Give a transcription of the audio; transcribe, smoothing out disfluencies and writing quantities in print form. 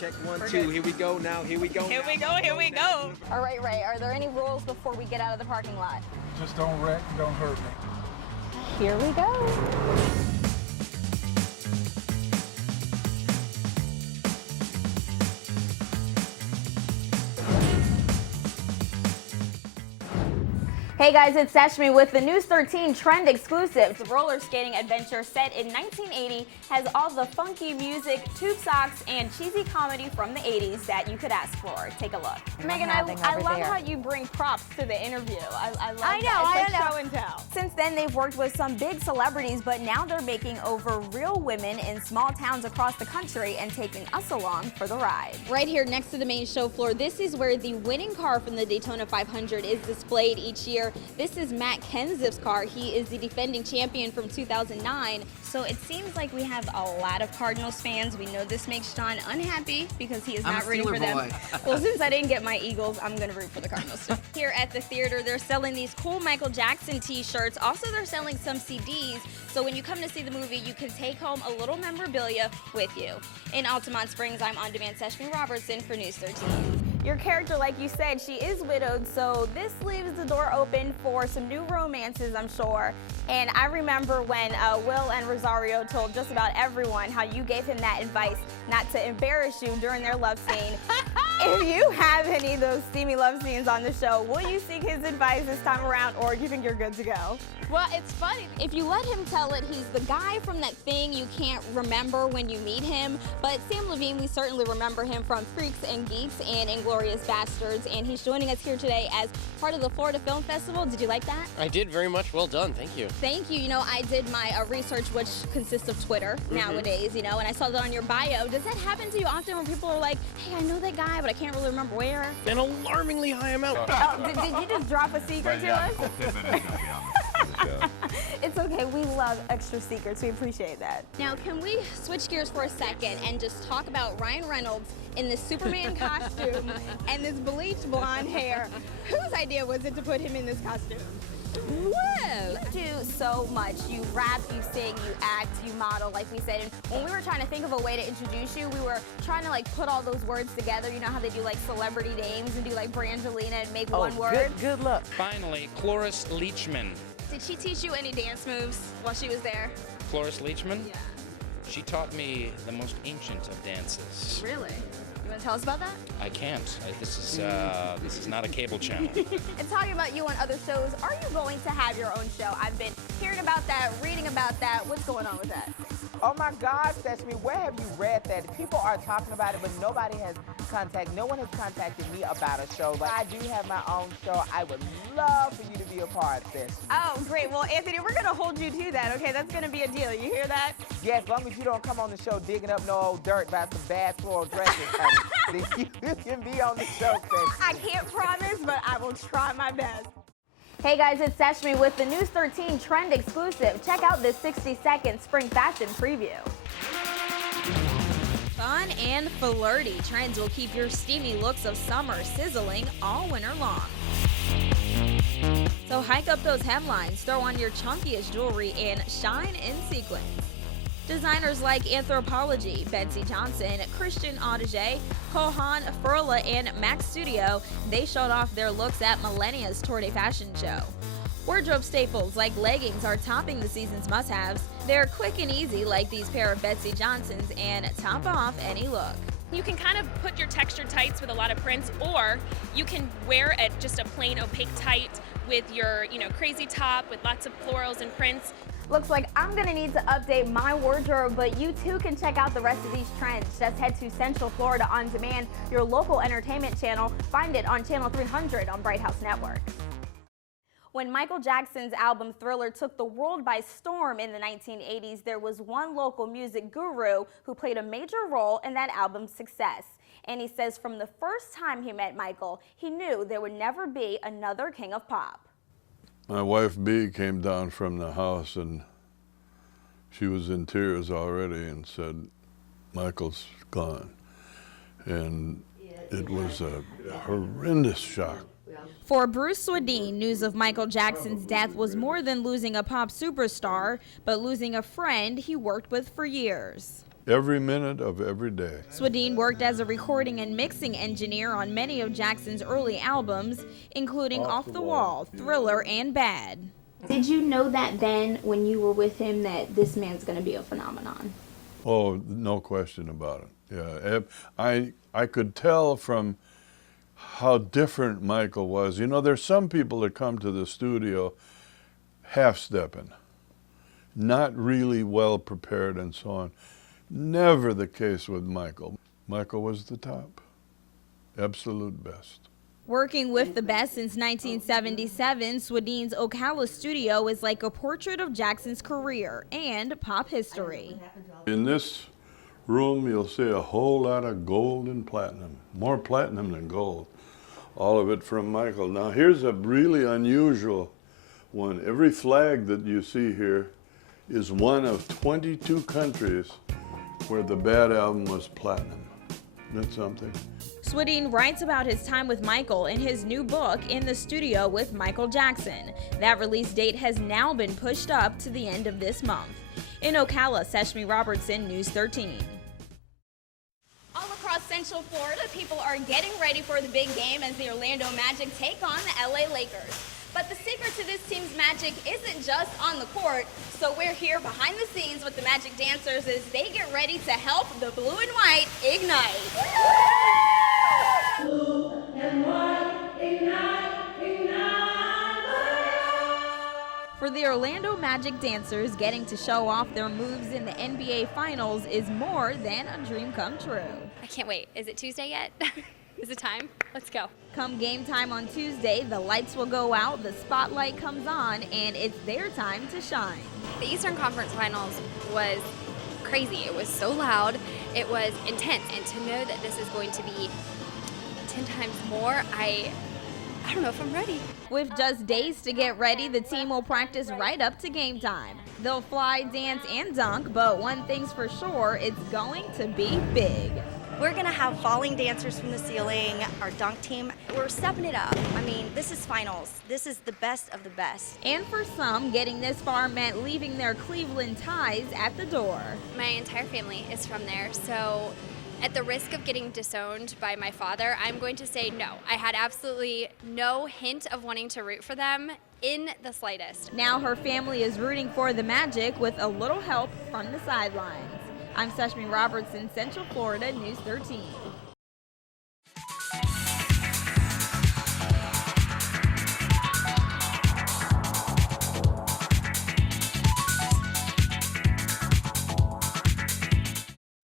Check 1, 2, here we go now, here we go. Here we go, here we go. All right, Ray, are there any rules before we get out of the parking lot? Just don't wreck, don't hurt me. Here we go. Hey guys, it's Seshmi with the News 13 Trend Exclusive. The roller skating adventure set in 1980 has all the funky music, tube socks, and cheesy comedy from the 80s that you could ask for. Take a look. Megan, I love how you bring props to the interview. I love that. It's like show and tell. Since then, they've worked with some big celebrities, but now they're making over real women in small towns across the country and taking us along for the ride. Right here next to the main show floor, this is where the winning car from the Daytona 500 is displayed each year. This is Matt Kenseth's car. He is the defending champion from 2009. So it seems like we have a lot of Cardinals fans. We know this makes Sean unhappy because he is not rooting for them. Well, since I didn't get my Eagles, I'm going to root for the Cardinals too. Here at the theater, they're selling these cool Michael Jackson t-shirts. Also, they're selling some CDs. So when you come to see the movie, you can take home a little memorabilia with you. In Altamont Springs, I'm on-demand Seshmi Robertson for News 13. Your character, like you said, she is widowed, so this leaves the door open for some new romances, I'm sure. And I remember when Will and Rosario told just about everyone how you gave him that advice not to embarrass you during their love scene. If you have any of those steamy love scenes on the show, will you seek his advice this time around, or do you think you're good to go? Well, it's funny. If you let him tell it, he's the guy from that thing you can't remember when you meet him. But Sam Levine, we certainly remember him from Freaks and Geeks and Inglourious Bastards, and he's joining us here today as part of the Florida Film Festival. Did you like that? I did very much. Well done. Thank you. Thank you. You know, I did my research, which consists of Twitter nowadays, you know, and I saw that on your bio. Does that happen to you often when people are like, hey, I know that guy, but I can't really remember where? An alarmingly high amount. Oh, did you just drop a secret to us? It's okay, we love extra secrets, we appreciate that. Now, can we switch gears for a second and just talk about Ryan Reynolds in this Superman costume and this bleached blonde hair? Whose idea was it to put him in this costume? Well, you do so much. You rap, you sing, you act, you model, like we said. And when we were trying to think of a way to introduce you, we were trying to like put all those words together. You know how they do like celebrity names and do like Brangelina and make one word? Good luck. Finally, Cloris Leachman. Did she teach you any dance moves while she was there? Cloris Leachman? Yeah. She taught me the most ancient of dances. Really? You want to tell us about that? I can't. This is not a cable channel. And talking about you on other shows, are you going to have your own show? I've been hearing about that, reading about that. What's going on with that? Oh my God, Seshmi, where have you read that? People are talking about it, but no one has contacted me about a show. But I do have my own show. I would love for you to be a part of this. Oh, great. Well, Anthony, we're going to hold you to that, okay? That's going to be a deal. You hear that? Yeah, as long as you don't come on the show digging up no old dirt about some bad floral dresses, honey, then you can be on the show, Seshmi. I can't promise, but I will try my best. Hey guys, it's Seshmi with the News 13 Trend Exclusive. Check out this 60-second spring fashion preview. Fun and flirty trends will keep your steamy looks of summer sizzling all winter long. So hike up those hemlines, throw on your chunkiest jewelry, and shine in sequins. Designers like Anthropologie, Betsy Johnson, Christian Audige, Kohan, Furla, and Max Studio, they showed off their looks at Millennia's Tour de Fashion show. Wardrobe staples like leggings are topping the season's must-haves. They're quick and easy like these pair of Betsy Johnsons and top off any look. You can kind of put your textured tights with a lot of prints, or you can wear just a plain opaque tight with your, crazy top with lots of florals and prints. Looks like I'm gonna need to update my wardrobe, but you too can check out the rest of these trends. Just head to Central Florida On Demand, your local entertainment channel. Find it on Channel 300 on Bright House Network. When Michael Jackson's album Thriller took the world by storm in the 1980s, there was one local music guru who played a major role in that album's success. And he says from the first time he met Michael, he knew there would never be another king of pop. My wife Bea came down from the house and she was in tears already and said, Michael's gone. And it was a horrendous shock. For Bruce Swedien, news of Michael Jackson's death was more than losing a pop superstar, but losing a friend he worked with for years. every minute of every day. Swadeen worked as a recording and mixing engineer on many of Jackson's early albums, including Off the Wall, Thriller, and Bad. Did you know that then when you were with him that this man's going to be a phenomenon? Oh, no question about it. Yeah, I could tell from how different Michael was. You know, there's some people that come to the studio half-stepping, not really well prepared and so on. Never the case with Michael. Michael was the top, absolute best. Working with the best since 1977, Swadeen's Ocala studio is like a portrait of Jackson's career and pop history. In this room, you'll see a whole lot of gold and platinum, more platinum than gold, all of it from Michael. Now here's a really unusual one. Every flag that you see here is one of 22 countries where the Bad album was platinum. Isn't that something? Swadeen writes about his time with Michael in his new book, In the Studio with Michael Jackson. That release date has now been pushed up to the end of this month. In Ocala, Seshmi Robertson, News 13. All across Central Florida, people are getting ready for the big game as the Orlando Magic take on the LA Lakers. But the secret to this team's magic isn't just on the court, so we're here behind the scenes with the Magic dancers as they get ready to help the blue and white ignite. Blue and white, ignite, ignite. For the Orlando Magic dancers, getting to show off their moves in the NBA Finals is more than a dream come true. I can't wait. Is it Tuesday yet? Is it time? Let's go. Come game time on Tuesday, the lights will go out, the spotlight comes on, and it's their time to shine. The Eastern Conference Finals was crazy. It was so loud. It was intense. And to know that this is going to be 10 times more, I don't know if I'm ready. With just days to get ready, the team will practice right up to game time. They'll fly, dance, and dunk, but one thing's for sure, it's going to be big. We're going to have falling dancers from the ceiling, our dunk team. We're stepping it up. I mean, this is finals. This is the best of the best. And for some, getting this far meant leaving their Cleveland ties at the door. My entire family is from there, so at the risk of getting disowned by my father, I'm going to say no. I had absolutely no hint of wanting to root for them in the slightest. Now her family is rooting for the Magic with a little help from the sidelines. I'm Seshmi Robertson, Central Florida, News 13.